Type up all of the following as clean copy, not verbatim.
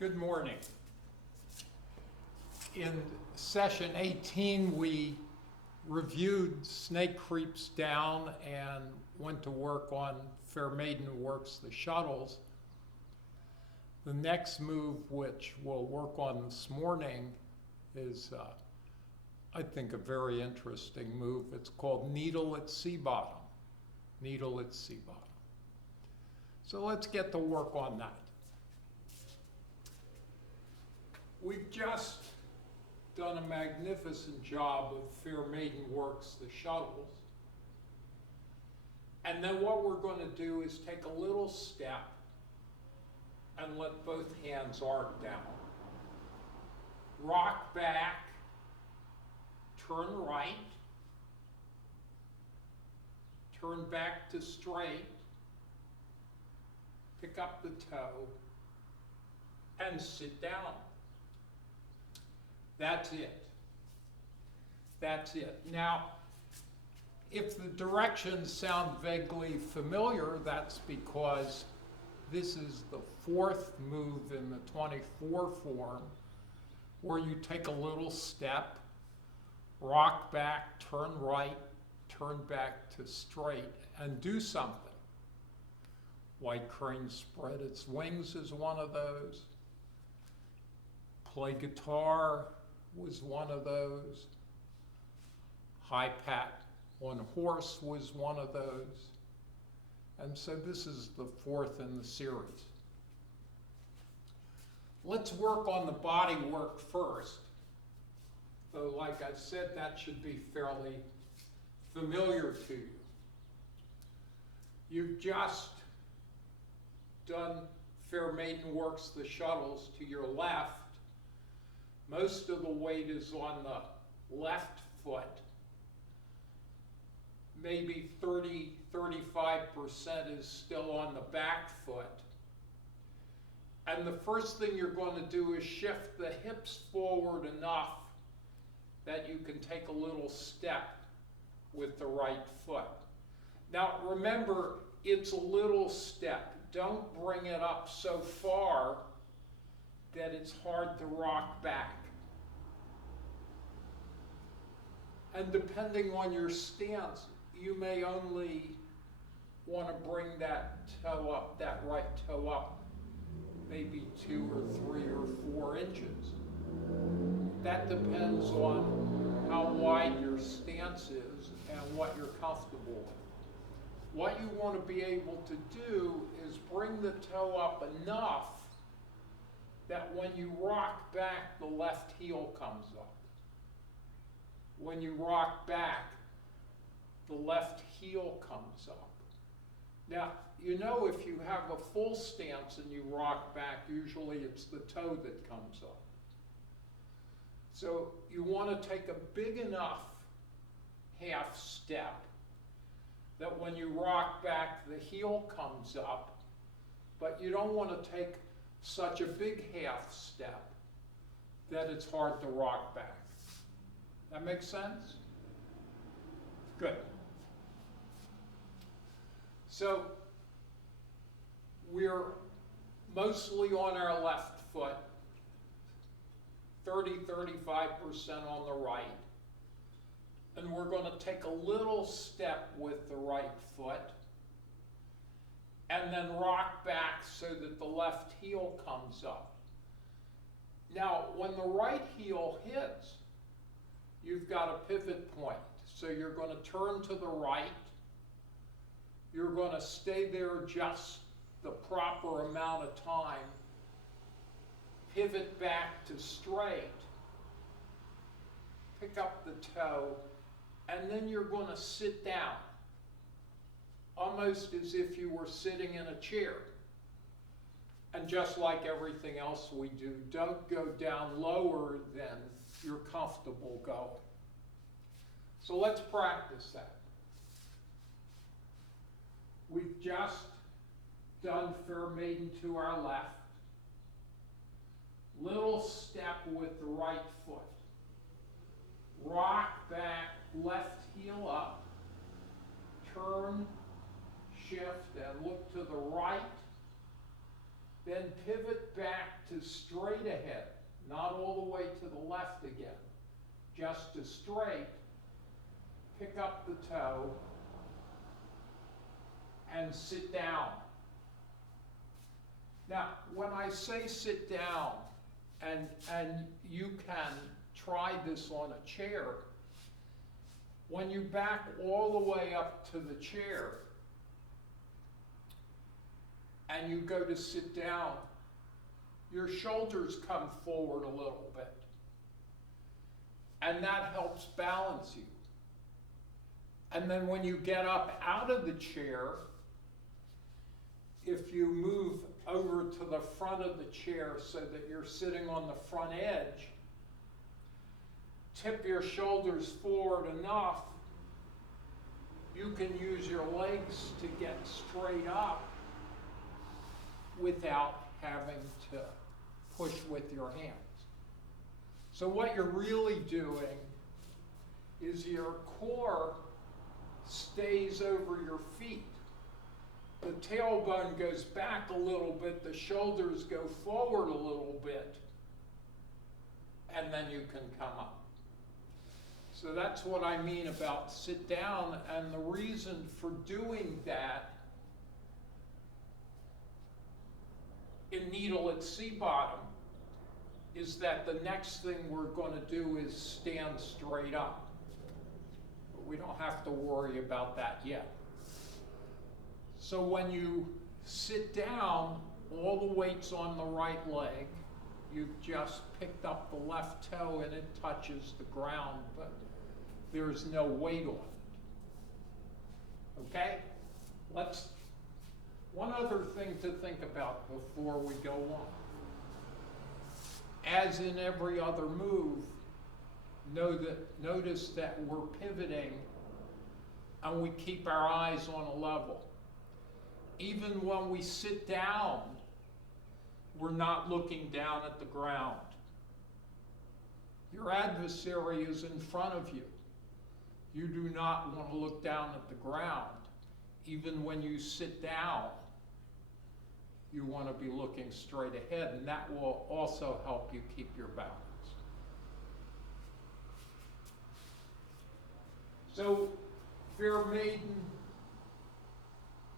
Good morning. In session 18, we reviewed Snake Creeps Down and went to work on Fair Maiden Works the shuttles. The next move, which we'll work on this morning, is I think a very interesting move. It's called Needle at Sea Bottom. Needle at Sea Bottom. So let's get to work on that. We've just done a magnificent job of Fair Maiden Works the shuttles. And then what we're going to do is take a little step and let both hands arc down. Rock back, turn right, turn back to straight, pick up the toe, and sit down. That's it. That's it. Now, if the directions sound vaguely familiar, that's because this is the fourth move in the 24 form, where you take a little step, rock back, turn right, turn back to straight, and do something. White crane spread its wings is one of those. Play guitar was one of those. High pat on horse was one of those. And so this is the fourth in the series. Let's work on the body work first. Though, like I said, that should be fairly familiar to you. You've just done Fair Maiden Works the shuttles to your left. Most of the weight is on the left foot. Maybe 30, 35% is still on the back foot. And the first thing you're going to do is shift the hips forward enough that you can take a little step with the right foot. Now remember, it's a little step. Don't bring it up so far that it's hard to rock back. And depending on your stance, you may only want to bring that toe up, that right toe up, maybe 2 or 3 or 4 inches. That depends on how wide your stance is and what you're comfortable with. What you want to be able to do is bring the toe up enough that when you rock back, the left heel comes up. When you rock back, the left heel comes up. Now, you know, if you have a full stance and you rock back, usually it's the toe that comes up. So you want to take a big enough half step that when you rock back, the heel comes up, but you don't want to take such a big half step that it's hard to rock back. That makes sense? Good. So we're mostly on our left foot, 30-35% on the right. And we're going to take a little step with the right foot and then rock back so that the left heel comes up. Now, when the right heel hits, you've got a pivot point. So you're going to turn to the right. You're going to stay there just the proper amount of time. Pivot back to straight. Pick up the toe. And then you're going to sit down. Almost as if you were sitting in a chair. And just like everything else we do, don't go down lower than you're comfortable going. So let's practice that. We've just done Fair Maiden to our left. Little step with the right foot. Rock back, left heel up. Turn, shift, and look to the right. Then pivot back to straight ahead, not all the way to the left again, just to straight. Pick up the toe and sit down. Now, when I say sit down, and you can try this on a chair, when you back all the way up to the chair and you go to sit down, your shoulders come forward a little bit. And that helps balance you. And then when you get up out of the chair, if you move over to the front of the chair so that you're sitting on the front edge, tip your shoulders forward enough, you can use your legs to get straight up without having to push with your hands. So what you're really doing is your core stays over your feet. The tailbone goes back a little bit, the shoulders go forward a little bit, and then you can come up. So that's what I mean about sit down, and the reason for doing that in needle at sea bottom is that the next thing we're going to do is stand straight up. But we don't have to worry about that yet. So when you sit down, all the weight's on the right leg. You've just picked up the left toe and it touches the ground, but there's no weight on it. Okay? One other thing to think about before we go on. As in every other move, notice that we're pivoting and we keep our eyes on a level. Even when we sit down, we're not looking down at the ground. Your adversary is in front of you. You do not want to look down at the ground. Even when you sit down, you want to be looking straight ahead, and that will also help you keep your balance. So, Fair Maiden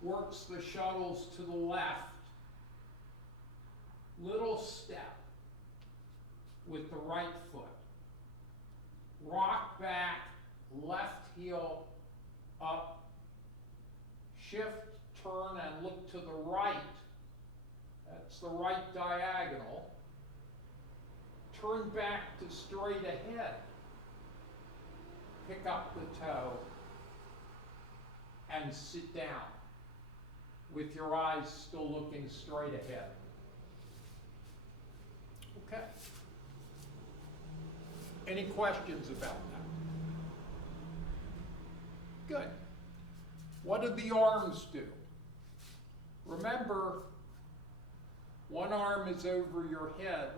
works the shuttles to the left. Little step with the right foot. Rock back, left heel up. Shift, turn, and look to the right. That's the right diagonal. Turn back to straight ahead. Pick up the toe and sit down with your eyes still looking straight ahead. Okay. Any questions about that? Good. What do the arms do? Remember, one arm is over your head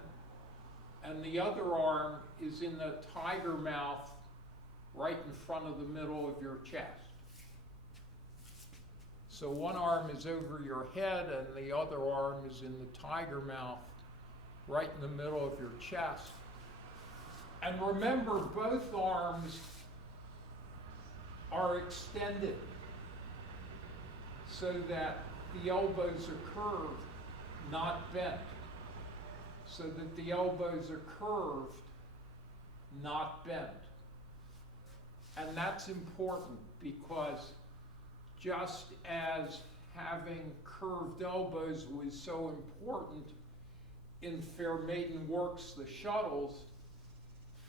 and the other arm is in the tiger mouth right in front of the middle of your chest. So one arm is over your head and the other arm is in the tiger mouth right in the middle of your chest. And remember, both arms are extended so that the elbows are curved, not bent. So that the elbows are curved, not bent. And that's important because just as having curved elbows was so important in Fair Maiden works the shuttles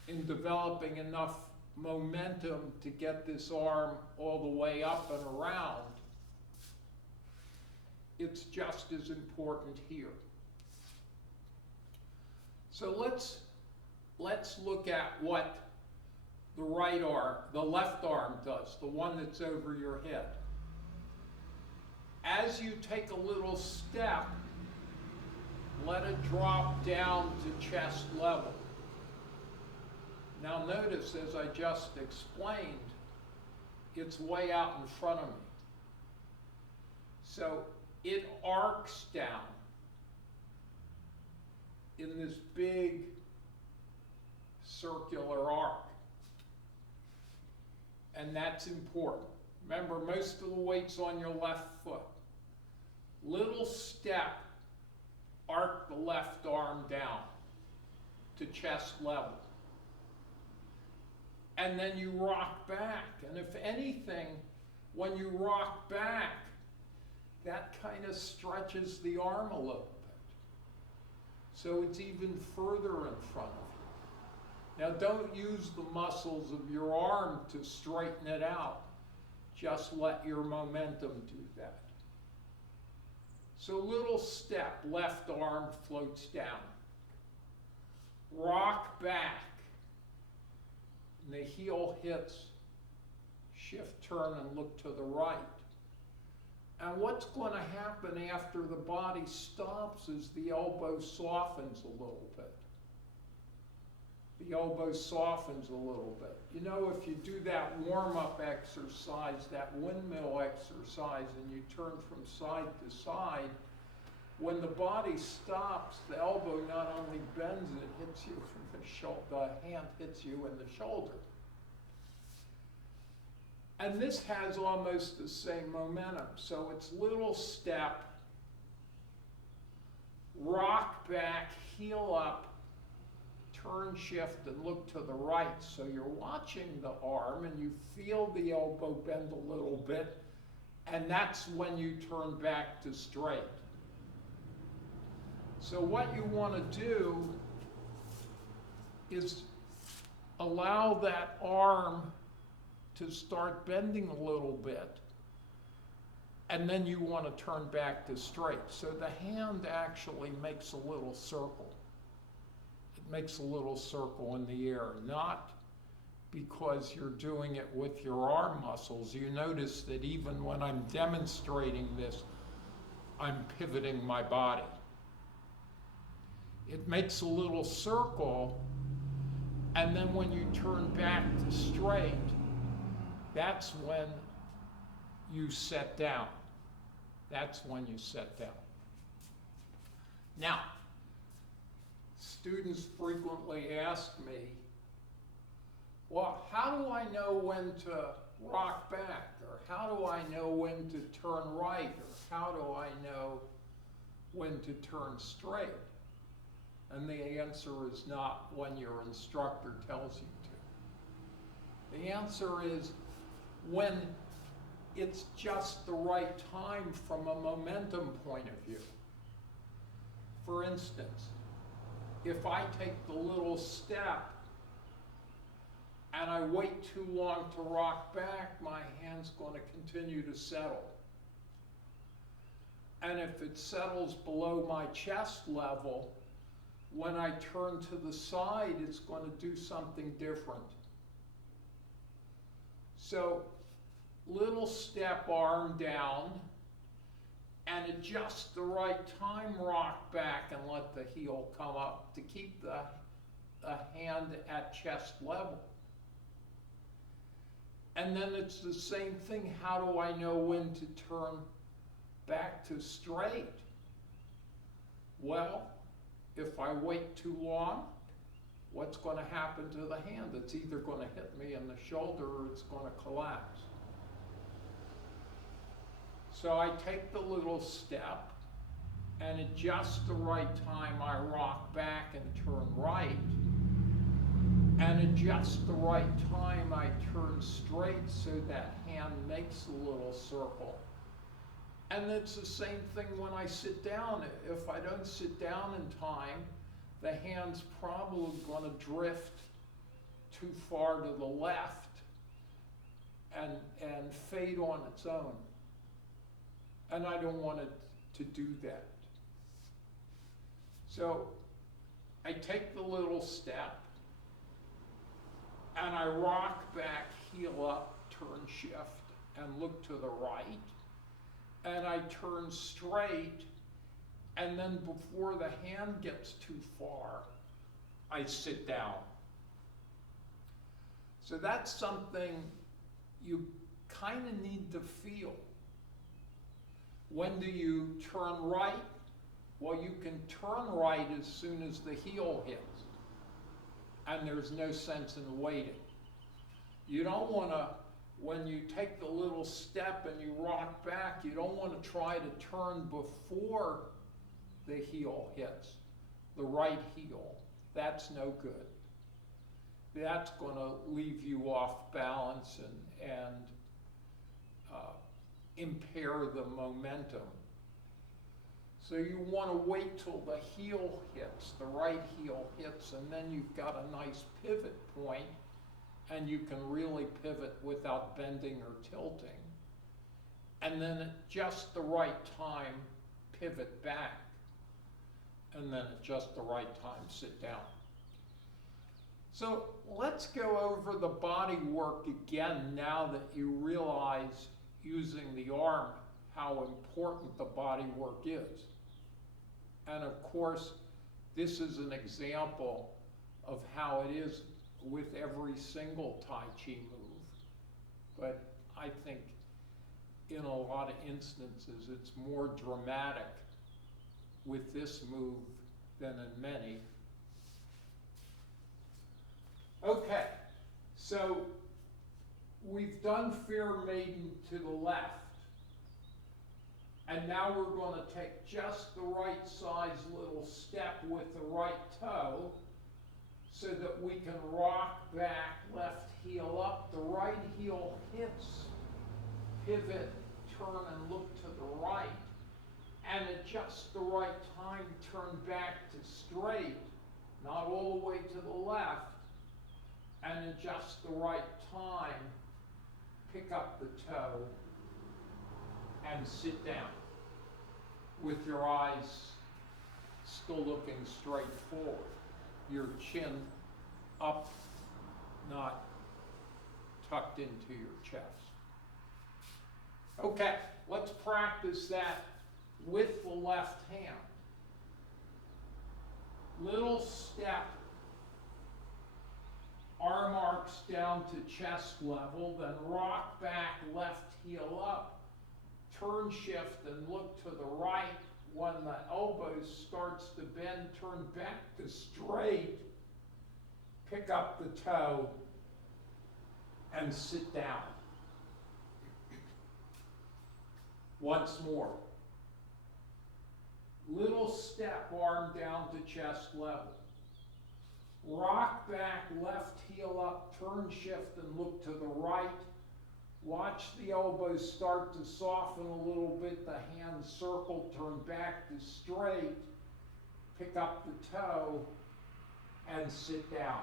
in developing enough momentum to get this arm all the way up and around, it's just as important here. So let's look at what the left arm does, the one that's over your head. As you take a little step, let it drop down to chest level. Now notice, as I just explained, it's way out in front of me. So it arcs down. in this big circular arc. And that's important. Remember, most of the weight's on your left foot. Little step, arc the left arm down to chest level. And then you rock back. And if anything, when you rock back, that kind of stretches the arm a little bit. So it's even further in front of you. Now don't use the muscles of your arm to straighten it out. Just let your momentum do that. So little step, left arm floats down. Rock back. And the heel hits, shift, turn, and look to the right. And what's going to happen after the body stops is the elbow softens a little bit. The elbow softens a little bit. You know, if you do that warm-up exercise, that windmill exercise, and you turn from side to side, when the body stops, the elbow not only bends, it hits you from the shoulder, the hand hits you in the shoulder. And this has almost the same momentum. So it's little step, rock back, heel up, turn, shift, and look to the right. So you're watching the arm and you feel the elbow bend a little bit, and that's when you turn back to straight. So what you want to do is allow that arm to start bending a little bit, and then you want to turn back to straight. So the hand actually makes a little circle. It makes a little circle in the air, not because you're doing it with your arm muscles. You notice that even when I'm demonstrating this, I'm pivoting my body. It makes a little circle, and then when you turn back to straight, that's when you set down. That's when you set down. Now, students frequently ask me, well, how do I know when to rock back? Or how do I know when to turn right? Or how do I know when to turn straight? And the answer is not when your instructor tells you to. The answer is when it's just the right time from a momentum point of view. For instance, if I take the little step and I wait too long to rock back, my hand's going to continue to settle. And if it settles below my chest level, when I turn to the side, it's going to do something different. So, little step, arm down, and at just the right time, rock back and let the heel come up to keep the hand at chest level. And then it's the same thing. How do I know when to turn back to straight? Well, if I wait too long, what's going to happen to the hand? It's either going to hit me in the shoulder or it's going to collapse. So I take the little step, and at just the right time I rock back and turn right. And at just the right time I turn straight so that hand makes a little circle. And it's the same thing when I sit down. If I don't sit down in time, the hand's probably going to drift too far to the left and fade on its own. And I don't want it to do that. So I take the little step and I rock back, heel up, turn, shift, and look to the right. And I turn straight, and then before the hand gets too far, I sit down. So that's something you kind of need to feel. When do you turn right? Well, you can turn right as soon as the heel hits, and there's no sense in waiting. You don't want to, when you take the little step and you rock back, you don't want to try to turn before the heel hits, the right heel. That's no good. That's going to leave you off balance and impair the momentum. So you want to wait till the heel hits, the right heel hits, and then you've got a nice pivot point, and you can really pivot without bending or tilting. And then at just the right time, pivot back. And then at just the right time, sit down. So let's go over the body work again now that you realize using the arm how important the body work is. And of course, this is an example of how it is with every single Tai Chi move. But I think in a lot of instances, it's more dramatic with this move than in many. Okay, so we've done Fair Maiden to the left. And now we're going to take just the right size little step with the right toe so that we can rock back, left heel up. The right heel hits, pivot, turn and look to the right. And at just the right time, turn back to straight, not all the way to the left. And at just the right time, pick up the toe and sit down with your eyes still looking straight forward, your chin up, not tucked into your chest. Okay, let's practice that with the left hand. Little step, arm arcs down to chest level, then rock back, left heel up. Turn, shift, and look to the right. When the elbow starts to bend, turn back to straight. Pick up the toe and sit down. Once more. Little step, arm down to chest level. Rock back, left heel up, turn, shift, and look to the right. Watch the elbows start to soften a little bit, the hands circle, turn back to straight, pick up the toe, and sit down.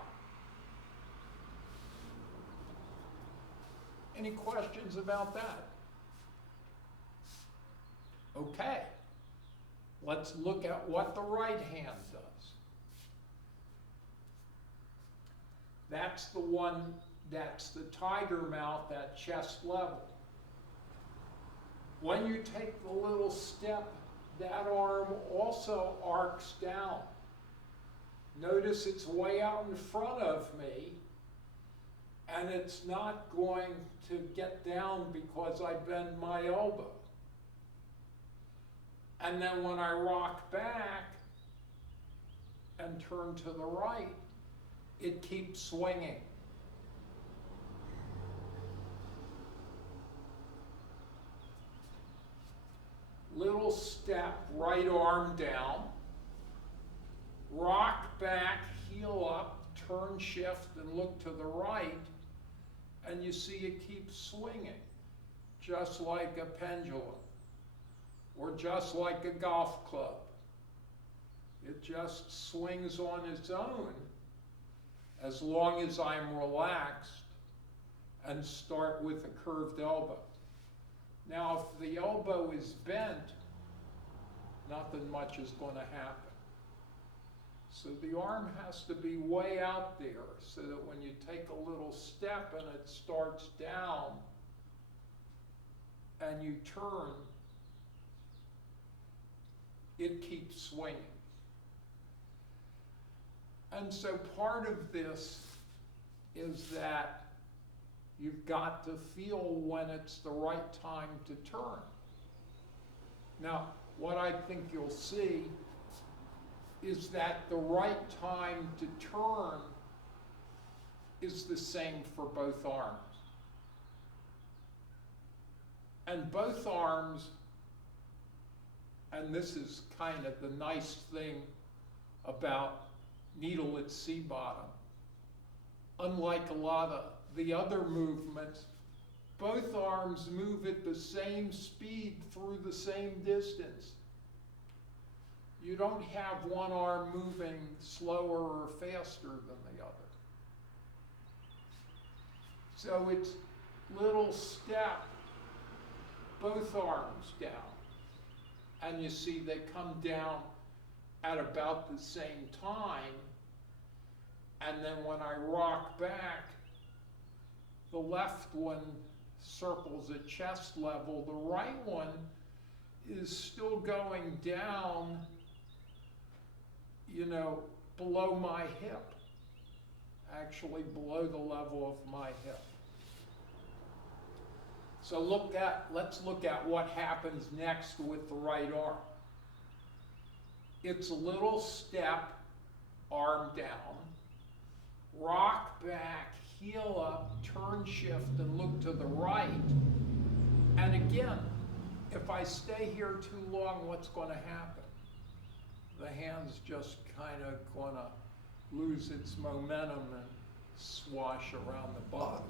Any questions about that? Okay, let's look at what the right hand does. That's the one. That's the tiger mount at chest level. When you take the little step, that arm also arcs down. Notice it's way out in front of me, and it's not going to get down because I bend my elbow. And then when I rock back and turn to the right, it keeps swinging. Little step, right arm down, rock back, heel up, turn, shift, and look to the right, and you see it keeps swinging, just like a pendulum, or just like a golf club. It just swings on its own as long as I'm relaxed and start with a curved elbow. Now, if the elbow is bent, nothing much is going to happen. So the arm has to be way out there so that when you take a little step and it starts down and you turn, it keeps swinging. And so part of this is that you've got to feel when it's the right time to turn. Now, what I think you'll see is that the right time to turn is the same for both arms. And both arms, and this is kind of the nice thing about needle at sea bottom, unlike a lot of the other movements, both arms move at the same speed through the same distance. You don't have one arm moving slower or faster than the other. So it's little step, both arms down. And you see they come down at about the same time. And then when I rock back, the left one circles at chest level. The right one is still going down, below my hip, actually below the level of my hip. So let's look at what happens next with the right arm. It's a little step, arm down, rock back, heel up, turn, shift, and look to the right. And again, if I stay here too long, what's going to happen? The hand's just kind of going to lose its momentum and swash around the bottom.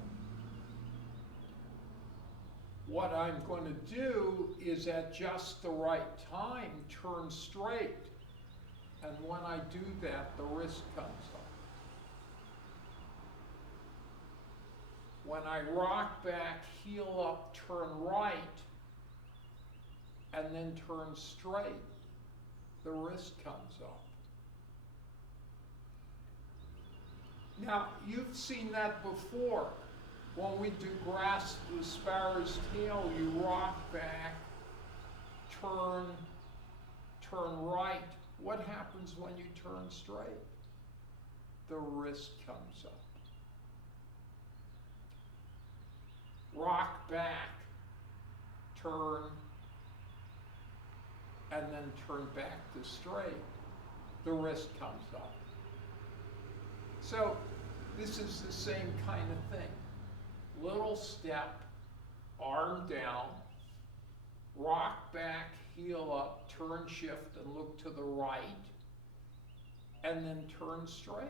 What I'm going to do is at just the right time, turn straight. And when I do that, the wrist comes up. When I rock back, heel up, turn right, and then turn straight, the wrist comes up. Now, you've seen that before. When we do grasp the sparrow's tail, you rock back, turn right. What happens when you turn straight? The wrist comes up. Rock back, turn, and then turn back to straight. The wrist comes up. So this is the same kind of thing. Little step, arm down, rock back, heel up, turn, shift, and look to the right, and then turn straight.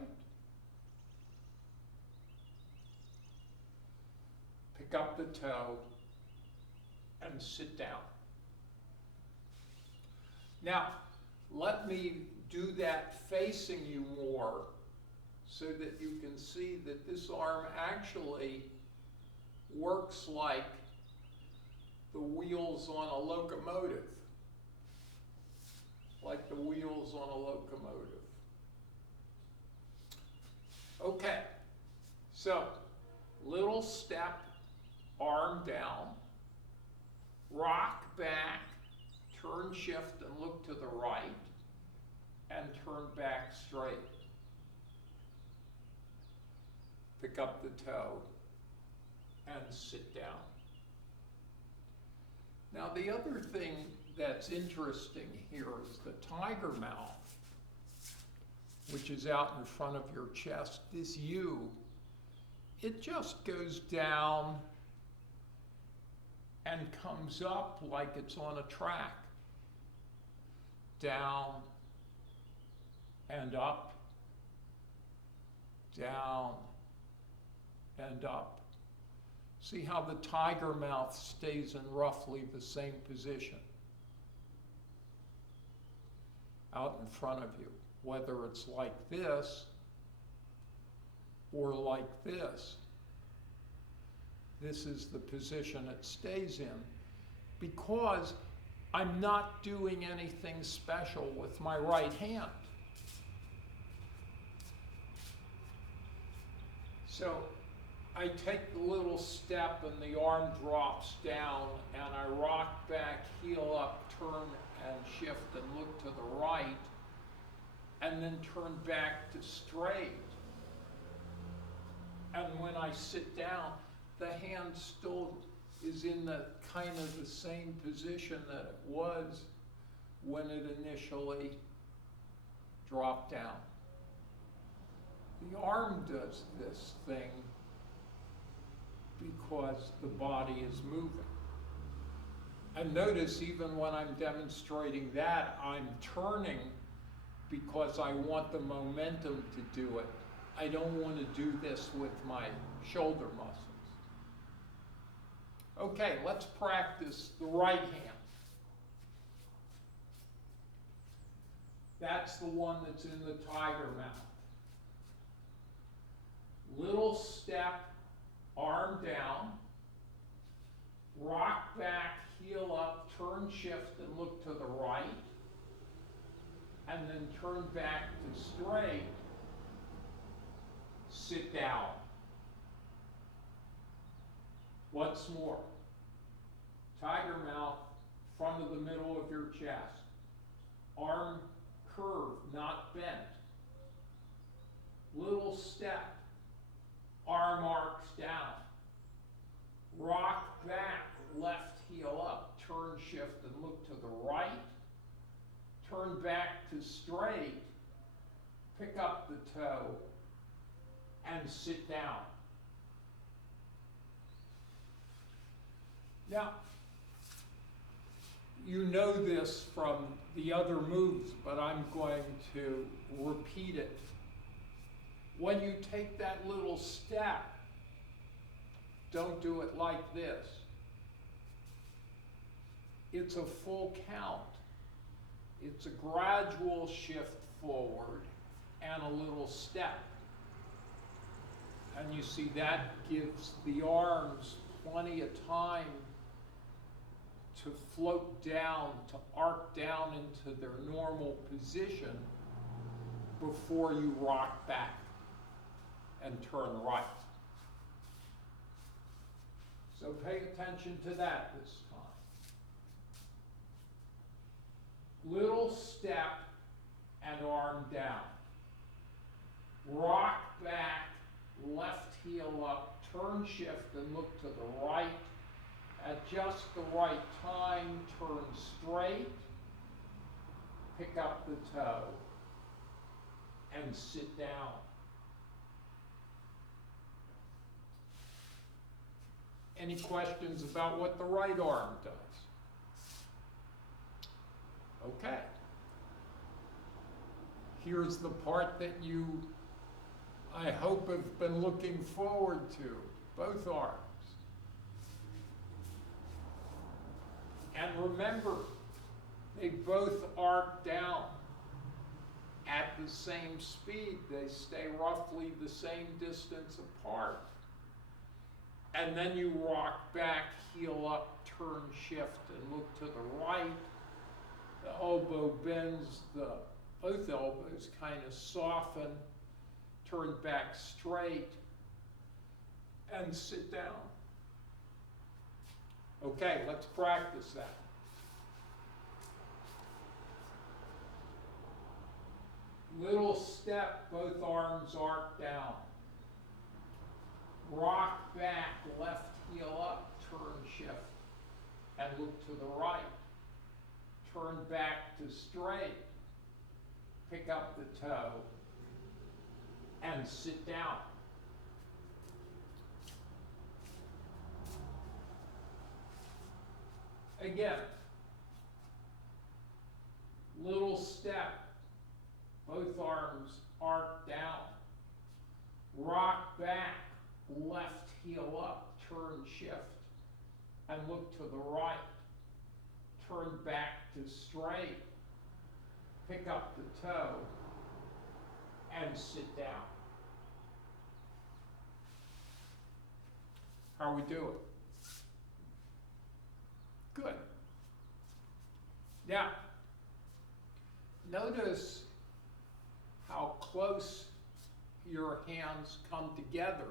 Pick up the toe and sit down. Now, let me do that facing you more so that you can see that this arm actually works like the wheels on a locomotive. Like the wheels on a locomotive. Okay, so little step, arm down, rock back, turn, shift, and look to the right, and turn back straight. Pick up the toe and sit down. Now, the other thing that's interesting here is the tiger mouth, which is out in front of your chest. This U, it just goes down and comes up like it's on a track. Down and up, down and up. See how the tiger mouth stays in roughly the same position out in front of you, whether it's like this or like this. This is the position it stays in because I'm not doing anything special with my right hand. So I take the little step and the arm drops down and I rock back, heel up, turn and shift and look to the right and then turn back to straight. And when I sit down, the hand still is in the kind of the same position that it was when it initially dropped down. The arm does this thing because the body is moving. And notice even when I'm demonstrating that, I'm turning because I want the momentum to do it. I don't want to do this with my shoulder muscles. Okay, let's practice the right hand. That's the one that's in the tiger mouth. Little step, arm down, rock back, heel up, turn, shift, and look to the right, and then turn back to straight, sit down. Once more, tiger mouth, front of the middle of your chest, arm curved, not bent. Little step, arm arcs down. Rock back, left heel up, turn, shift, and look to the right. Turn back to straight, pick up the toe, and sit down. Now, you know this from the other moves, but I'm going to repeat it. When you take that little step, don't do it like this. It's a full count. It's a gradual shift forward and a little step. And you see that gives the arms plenty of time to float down, to arc down into their normal position before you rock back and turn right. So pay attention to that this time. Little step and arm down. Rock back, left heel up, turn, shift, and look to the right. At just the right time, turn straight, pick up the toe, and sit down. Any questions about what the right arm does? Okay. Here's the part that you, I hope, have been looking forward to, both arms. And remember, they both arc down at the same speed. They stay roughly the same distance apart. And then you rock back, heel up, turn, shift, and look to the right. The elbow bends, both elbows kind of soften, turn back straight, and sit down. Okay, let's practice that. Little step, both arms arc down. Rock back, left heel up, turn, shift, and look to the right. Turn back to straight, pick up the toe, and sit down. Again, little step, both arms arc down. Rock back, left heel up, turn, shift, and look to the right. Turn back to straight, pick up the toe, and sit down. How we do it? Good. Now, notice how close your hands come together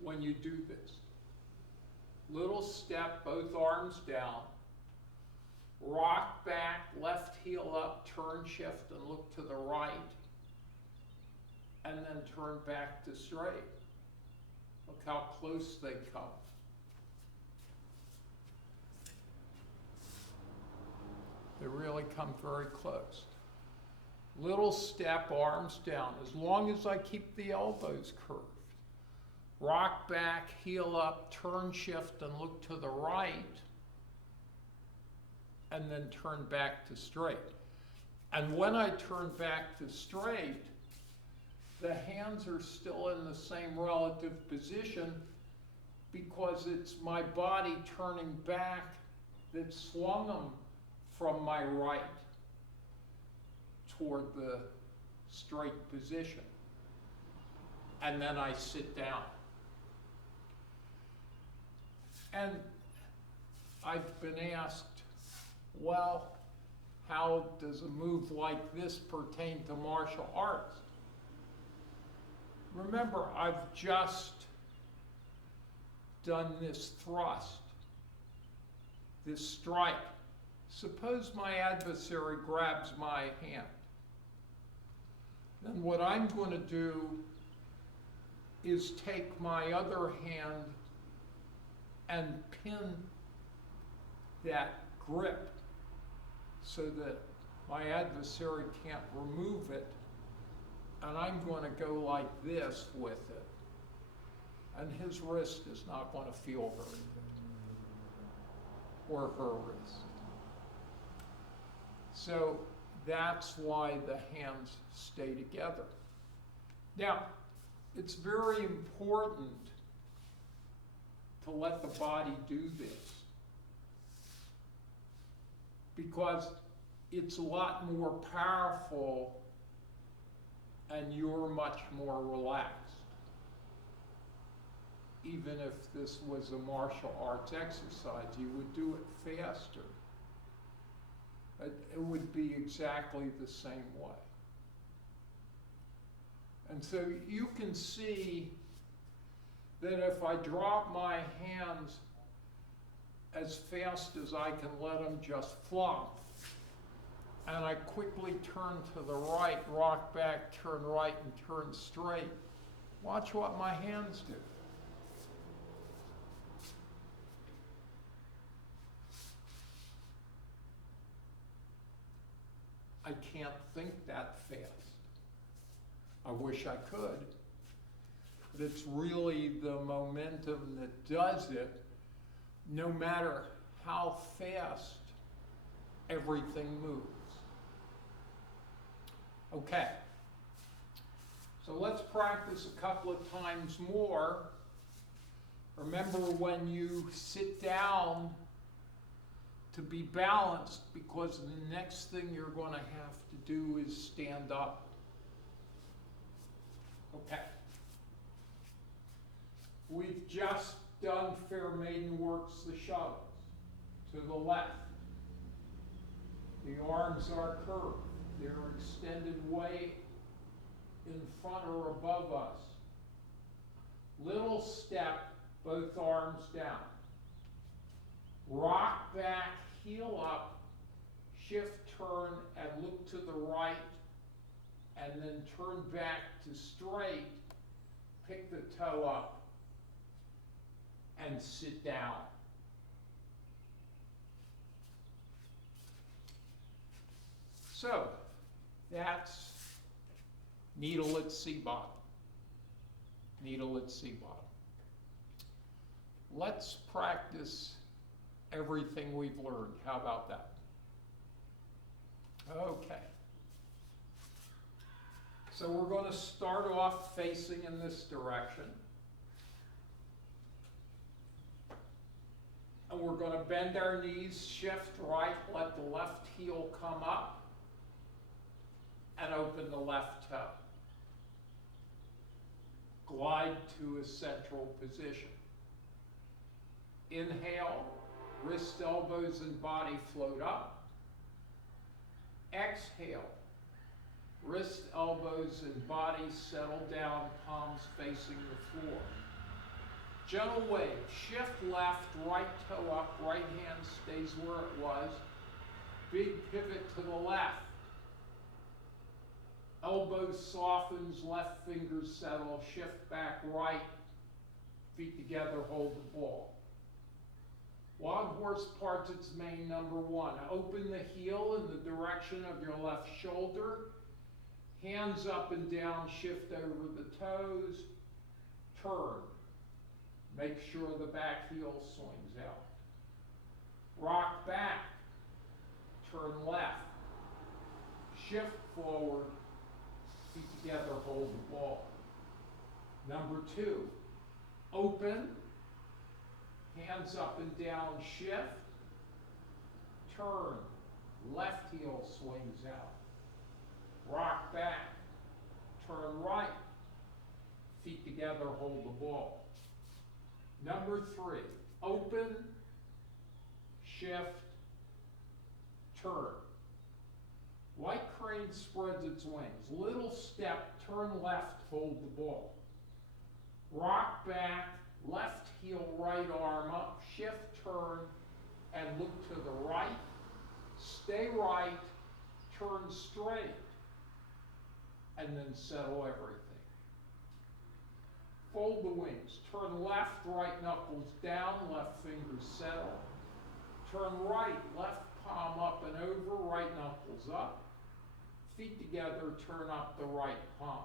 when you do this. Little step, both arms down. Rock back, left heel up, turn, shift, and look to the right. And then turn back to straight. Look how close they come. They really come very close. Little step, arms down, as long as I keep the elbows curved. Rock back, heel up, turn, shift, and look to the right, and then turn back to straight. And when I turn back to straight, the hands are still in the same relative position because it's my body turning back that swung them from my right toward the straight position. And then I sit down. And I've been asked, well, how does a move like this pertain to martial arts? Remember, I've just done this thrust, this strike. Suppose my adversary grabs my hand. Then what I'm going to do is take my other hand and pin that grip so that my adversary can't remove it, and I'm going to go like this with it, and his wrist is not going to feel very good, or her wrist. So that's why the hands stay together. Now, it's very important to let the body do this, because it's a lot more powerful and you're much more relaxed. Even if this was a martial arts exercise, you would do it faster. It would be exactly the same way. And so you can see that if I drop my hands as fast as I can let them just flop, and I quickly turn to the right, rock back, turn right, and turn straight, watch what my hands do. I can't think that fast. I wish I could. But it's really the momentum that does it, no matter how fast everything moves. Okay. So let's practice a couple of times more. Remember, when you sit down, to be balanced, because the next thing you're going to have to do is stand up. Okay. We've just done Fair Maiden Works the shovels. To the left. The arms are curved. They're extended way in front or above us. Little step, both arms down. Rock back, heel up, shift, turn, and look to the right, and then turn back to straight, pick the toe up, and sit down. So, that's needle at sea bottom. Needle at sea bottom. Let's practice everything we've learned. How about that? Okay. So we're going to start off facing in this direction. And we're going to bend our knees, shift right, let the left heel come up, and open the left toe. Glide to a central position. Inhale, wrist, elbows, and body float up. Exhale, wrist, elbows, and body settle down, palms facing the floor. Gentle wave, shift left, right toe up, right hand stays where it was. Big pivot to the left. Elbows softens, left fingers settle, shift back right, feet together, hold the ball. Wild horse parts its mane, number 1. Open the heel in the direction of your left shoulder. Hands up and down, shift over the toes. Turn. Make sure the back heel swings out. Rock back. Turn left. Shift forward. Feet together, hold the ball. Number 2. Open. Hands up and down, shift. Turn. Left heel swings out. Rock back. Turn right. Feet together, hold the ball. Number 3. Open. Shift. Turn. White crane spreads its wings. Little step, turn left, hold the ball. Rock back, left heel, right arm up, shift, turn, and look to the right. Stay right, turn straight, and then settle everything. Fold the wings. Turn left, right knuckles down, left fingers settle. Turn right, left palm up and over, right knuckles up. Feet together, turn up the right palm.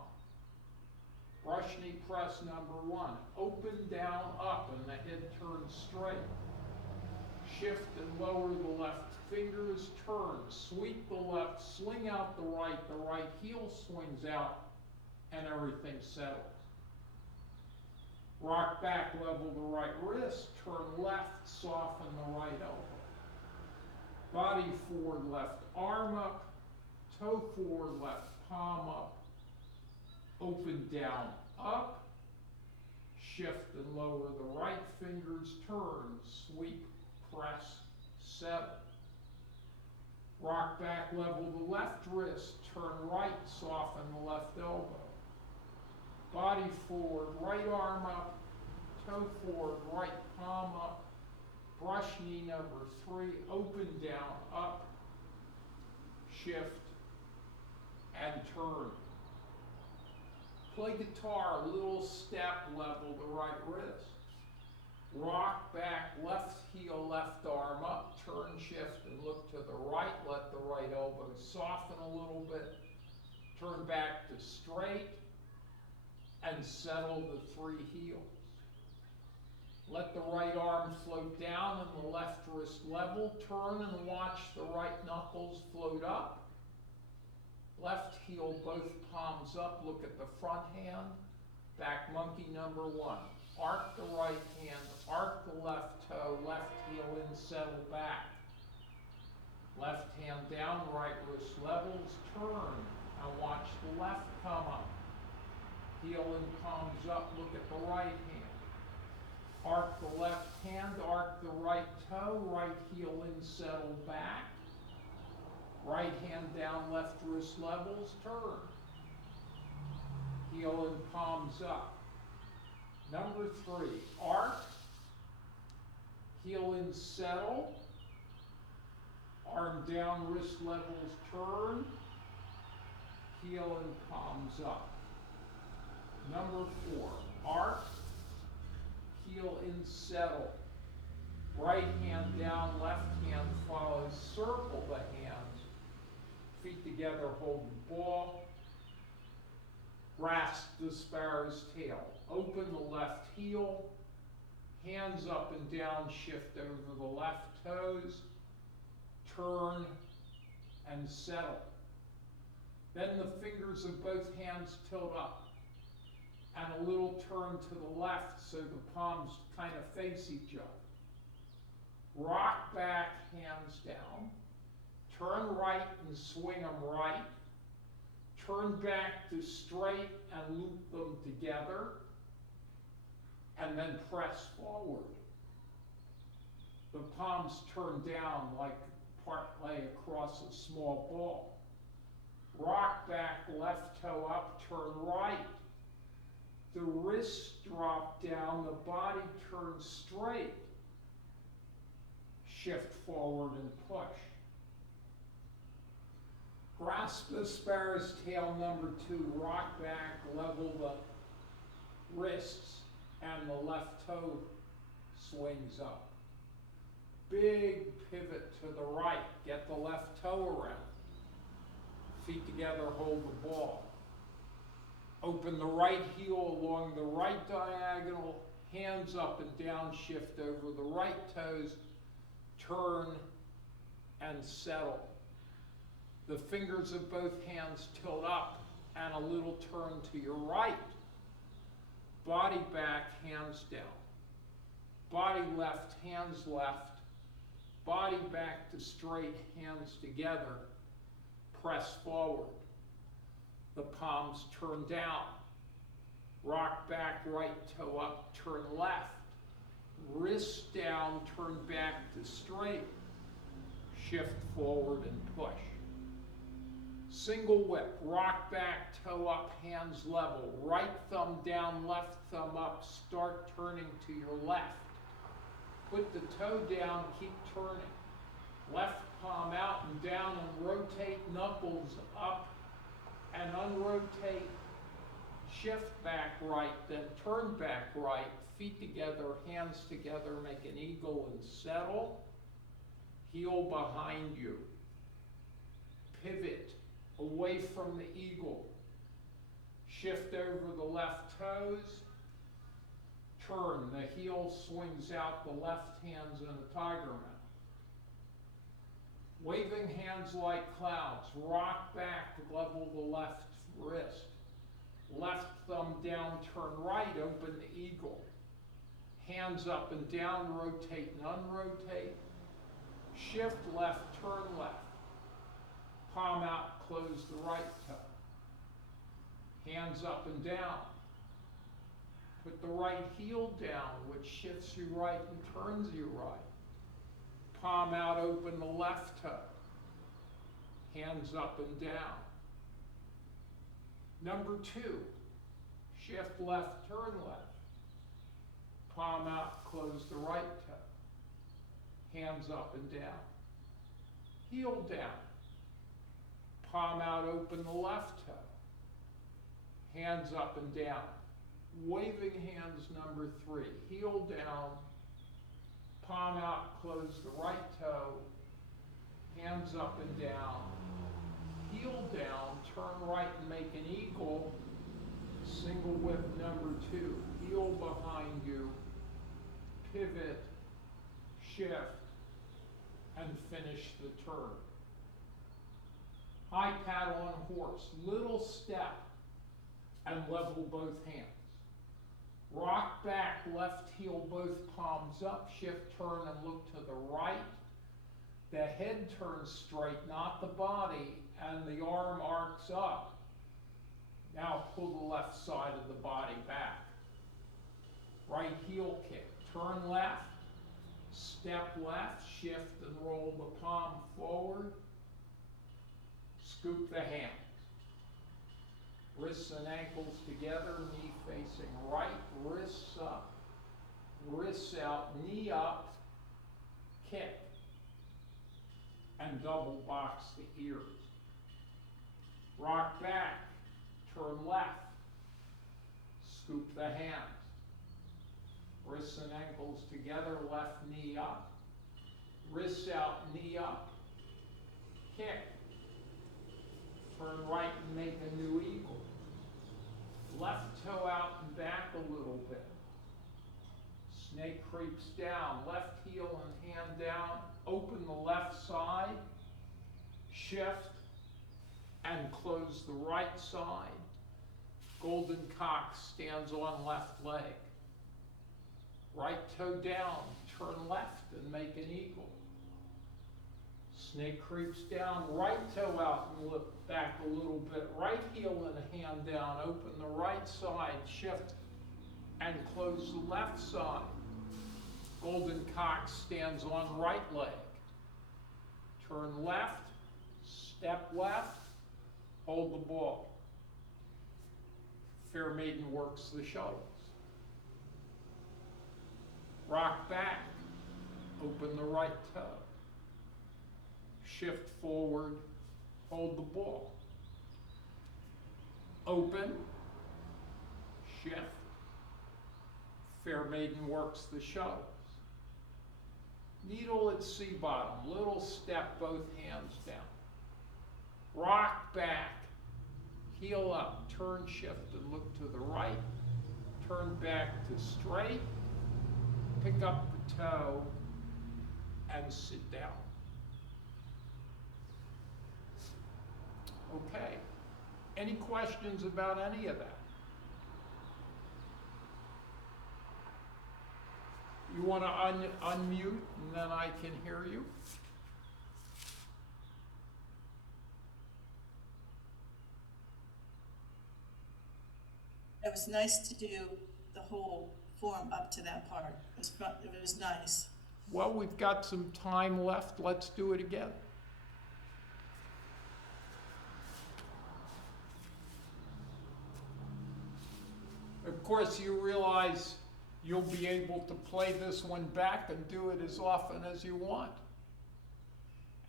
Brush knee press, number 1. Open, down, up, and the head turns straight. Shift and lower the left fingers, turn, sweep the left, swing out the right heel swings out, and everything settles. Rock back, level the right wrist, turn left, soften the right elbow. Body forward, left arm up, toe forward, left palm up, open, down, up, shift and lower the right fingers, turn, sweep, press, settle. Rock back, level the left wrist, turn right, soften the left elbow. Body forward, right arm up, toe forward, right palm up, brush knee, number 3, open, down, up, shift, and turn. Play guitar, little step, level the right wrist. Rock back, left heel, left arm up, turn, shift, and look to the right. Let the right elbow soften a little bit. Turn back to straight, and settle the 3 heels. Let the right arm float down and the left wrist level. Turn and watch the right knuckles float up. Left heel, both palms up. Look at the front hand. Back monkey, number 1. Arc the right hand, arc the left toe, left heel in, settle back. Left hand down, right wrist levels, turn, and watch the left come up. Heel and palms up, look at the right hand. Arc the left hand, arc the right toe, right heel in, settle back. Right hand down, left wrist levels, turn. Heel and palms up. Number 3, arc, heel in, settle, arm down, wrist levels, turn, heel and palms up. Number 4, arc, heel in, settle, right hand down, left hand follows, circle the hands, feet together, hold the ball, grasp the sparrow's tail. Open the left heel, hands up and down, shift over the left toes, turn and settle. Then the fingers of both hands tilt up and a little turn to the left so the palms kind of face each other. Rock back, hands down, turn right and swing them right, turn back to straight and loop them together, and then press forward. The palms turn down like partway across a small ball. Rock back, left toe up, turn right. The wrists drop down, the body turns straight. Shift forward and push. Grasp the sparrow's tail, number 2, rock back, level the wrists, and the left toe swings up. big pivot to the right. Get the left toe around. Feet together, hold the ball. Open the right heel along the right diagonal, hands up and down, shift over the right toes, turn and settle. The fingers of both hands tilt up and a little turn to your right. Body back, hands down. Body left, hands left. Body back to straight, hands together. Press forward. The palms turn down. Rock back, right toe up, turn left. Wrist down, turn back to straight. Shift forward and push. Single whip, rock back, toe up, hands level. Right thumb down, left thumb up. Start turning to your left. Put the toe down, keep turning. Left palm out and down and rotate, knuckles up and unrotate. Shift back right, then turn back right. Feet together, hands together, make an eagle and settle. Heel behind you. Pivot away from the eagle. Shift over the left toes. Turn, the heel swings out, the left hand's in a tiger mount. Waving hands like clouds, rock back, level the left wrist. Left thumb down, turn right, open the eagle. Hands up and down, rotate and unrotate. Shift left, turn left. Palm out, close the right toe. Hands up and down. Put the right heel down, which shifts you right and turns you right. Palm out, open the left toe. Hands up and down. Number 2, shift left, turn left. Palm out, close the right toe. Hands up and down. Heel down. Palm out, open the left toe. Hands up and down. Waving hands, number 3. Heel down. Palm out, close the right toe. Hands up and down. Heel down, turn right and make an eagle. Single whip, number 2. Heel behind you. Pivot, shift, and finish the turn. High paddle on horse. Little step and level both hands. Rock back, left heel, both palms up, shift, turn, and look to the right. The head turns straight, not the body, and the arm arcs up. Now pull the left side of the body back. Right heel kick, turn left, step left, shift and roll the palm forward. Scoop the hands. Wrists and ankles together, knee facing right, wrists up, wrists out, knee up, kick, and double box the ears. Rock back, turn left, scoop the hands. Wrists and ankles together, left knee up, wrists out, knee up, kick. Turn right and make a new eagle. Left toe out and back a little bit. Snake creeps down. Left heel and hand down. Open the left side. Shift and close the right side. Golden cock stands on left leg. Right toe down. Turn left and make an eagle. Snake creeps down, right toe out and look back a little bit. Right heel and a hand down, open the right side, shift and close the left side. Golden cock stands on right leg. Turn left, step left, hold the ball. Fair maiden works the shuttles. Rock back, open the right toe. Shift forward, hold the ball. Open, shift. Fair maiden works the shuttles. Needle at sea bottom, little step, both hands down. Rock back, heel up, turn, shift, and look to the right. Turn back to straight, pick up the toe, and sit down. Okay. Any questions about any of that? You want to unmute and then I can hear you? It was nice to do the whole form up to that part. It was nice. Well, we've got some time left. Let's do it again. Of course, you realize you'll be able to play this one back and do it as often as you want.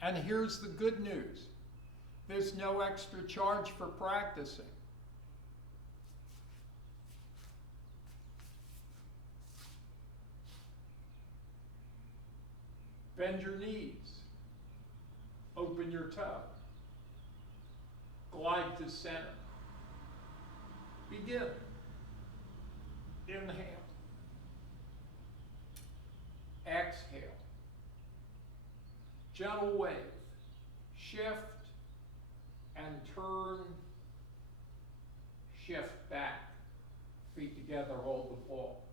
And here's the good news. There's no extra charge for practicing. Bend your knees. Open your toe. Glide to center. Begin. Inhale. Exhale. Gentle wave. Shift and turn. Shift back. Feet together, hold the ball.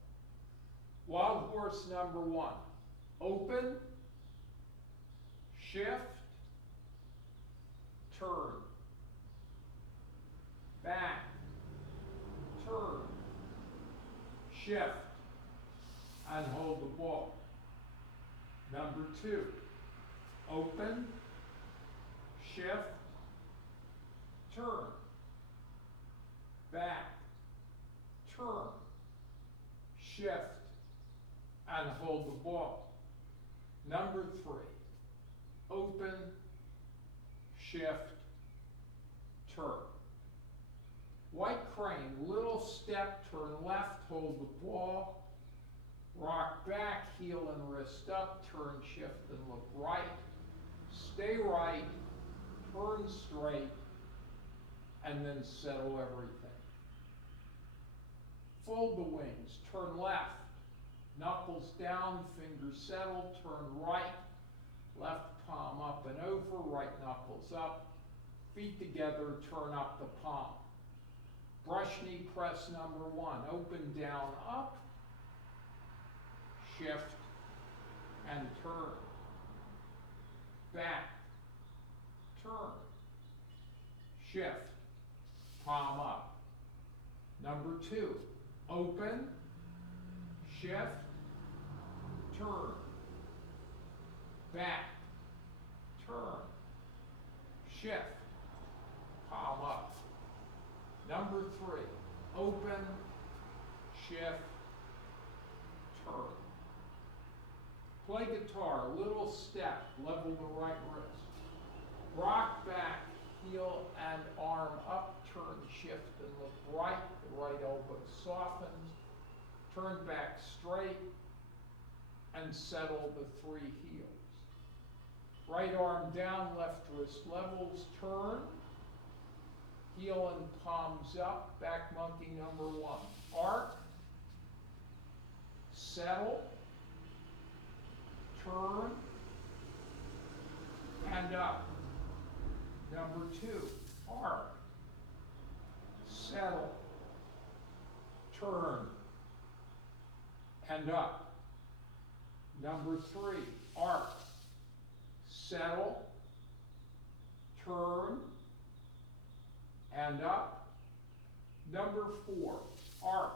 Wild horse number 1. Open. Shift. Turn. Back. Turn. Shift. And hold the ball. Number 2. Open. Shift. Turn. Back. Turn. Shift. And hold the ball. Number 3. Open. Shift. Turn. White crane, little step, turn left, hold the ball. Rock back, heel and wrist up, turn, shift, and look right. Stay right, turn straight, and then settle everything. Fold the wings, turn left, knuckles down, fingers settled, turn right, left palm up and over, right knuckles up, feet together, turn up the palm. Brush knee press number 1, open, down, up, shift, and turn. Back, turn, shift, palm up. Number 2, open, shift, turn, back, turn, shift, palm up. Number 3, open, shift, turn. Play guitar, little step, level the right wrist. Rock back, heel and arm up, turn, shift, and look right. The right elbow softens. Turn back straight and settle the 3 heels. Right arm down, left wrist levels, turn. Heel and palms up, back monkey number 1. Arc, settle, turn, and up. Number 2, arc, settle, turn, and up. Number 3, arc, settle, turn, and up. Number 4, arc,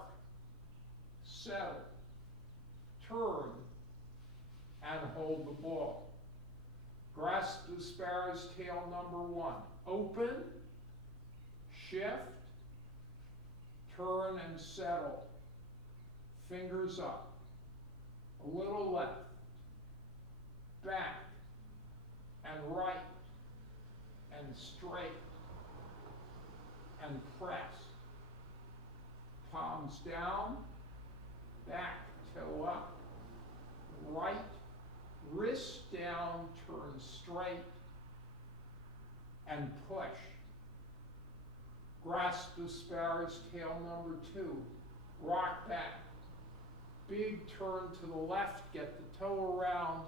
settle, turn, and hold the ball. Grasp the sparrow's tail number 1. Open, shift, turn and settle. Fingers up. A little left, back, and right, and straight, and press. Palms down, back, toe up, right, Wrist down, turn straight, and push. Grasp the sparrow's tail, number 2. Rock back. Big turn to the left, get the toe around,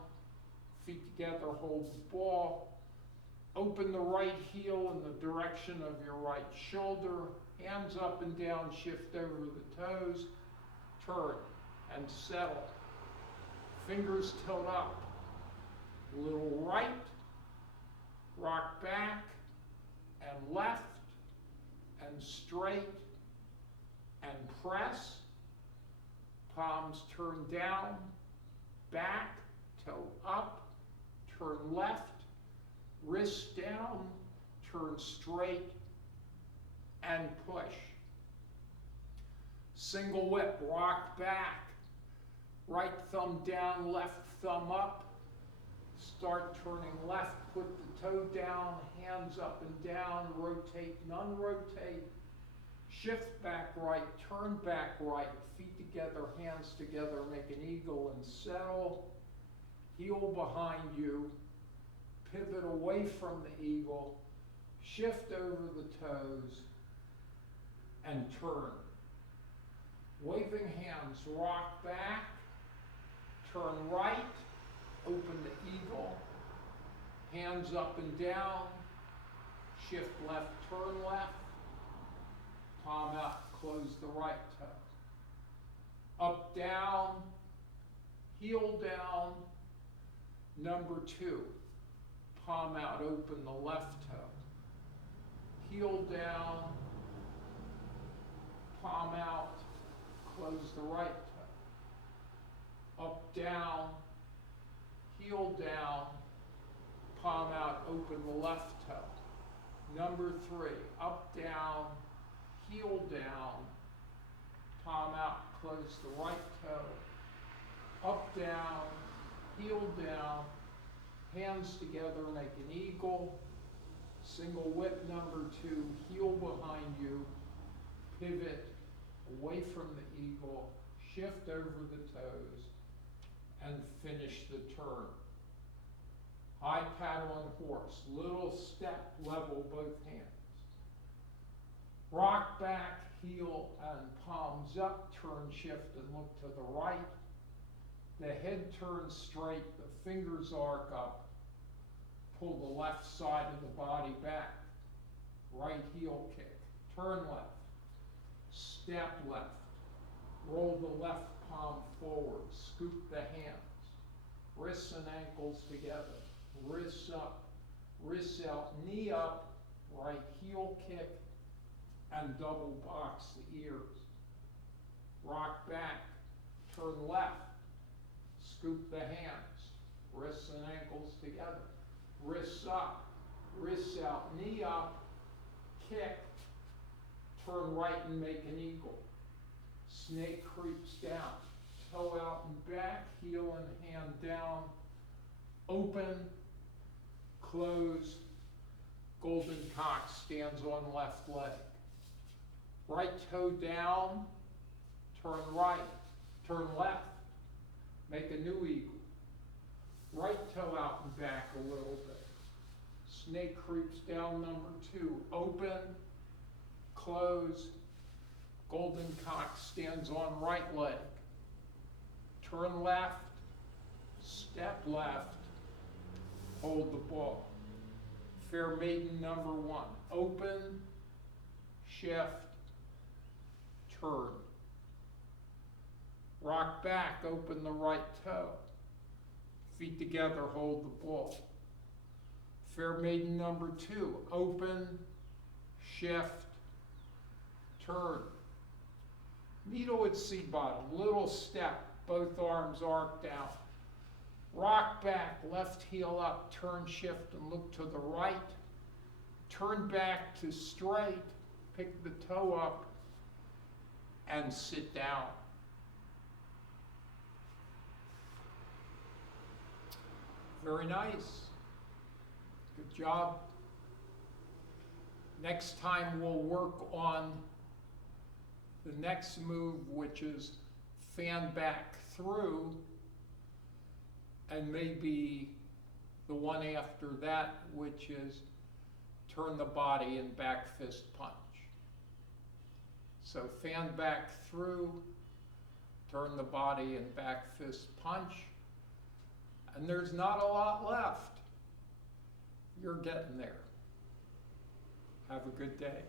feet together, hold the ball. Open the right heel in the direction of your right shoulder, hands up and down, shift over the toes, turn and settle. Fingers tilt up. Little right, rock back and left and straight and press. Palms turn down, back, toe up, turn left, wrist down, turn straight, and push. Single whip, rock back, right thumb down, left thumb up. Start turning left, put the toe down, hands up and down, rotate, non-rotate. Shift back right, turn back right, feet together, hands together, make an eagle and settle. Heel behind you, pivot away from the eagle, shift over the toes, and turn. Waving hands, rock back, turn right, open the eagle, hands up and down, shift left, turn left, palm out, close the right toe. Up, down, heel down, number 2. Palm out, open the left toe. Heel down, palm out, close the right toe. Up, down, heel down, palm out, open the left toe. Number 3, up, down, heel down, palm out, close the right toe. Up, down, heel down, hands together, make an eagle. Single whip, number 2, heel behind you, pivot away from the eagle, shift over the toes, and finish the turn. High paddle and horse, little step, level both hands. Rock back, heel and palms up, turn, shift, and look to the right. The head turns straight, the fingers arc up. Pull the left side of the body back. Right heel kick, turn left, step left. Roll the left palm forward, scoop the hands. Wrists and ankles together, wrists up, wrists out, knee up, right heel kick, and double box the ears. Rock back, turn left, scoop the hands, wrists and ankles together, wrists up, wrists out, knee up, kick, turn right and make an eagle. Snake creeps down, toe out and back, heel and hand down, open, close, golden cock stands on left leg. Right toe down, turn right, turn left, make a new eagle. Right toe out and back a little bit. Snake creeps down, number 2, open, close, golden cock stands on right leg. Turn left, step left, hold the ball. Fair maiden, number 1, open, shift, turn. Rock back, open the right toe. Feet together, hold the ball. Fair maiden, number 2, open, shift, turn. Needle at seat bottom, little step, both arms arced out. Rock back, left heel up, turn, shift, and look to the right. Turn back to straight, pick the toe up, and sit down. Very nice. Good job. Next time we'll work on the next move, which is fan back through, and maybe the one after that, which is turn the body and back fist punch. So fan back through, turn the body and back fist punch, and there's not a lot left. You're getting there. Have a good day.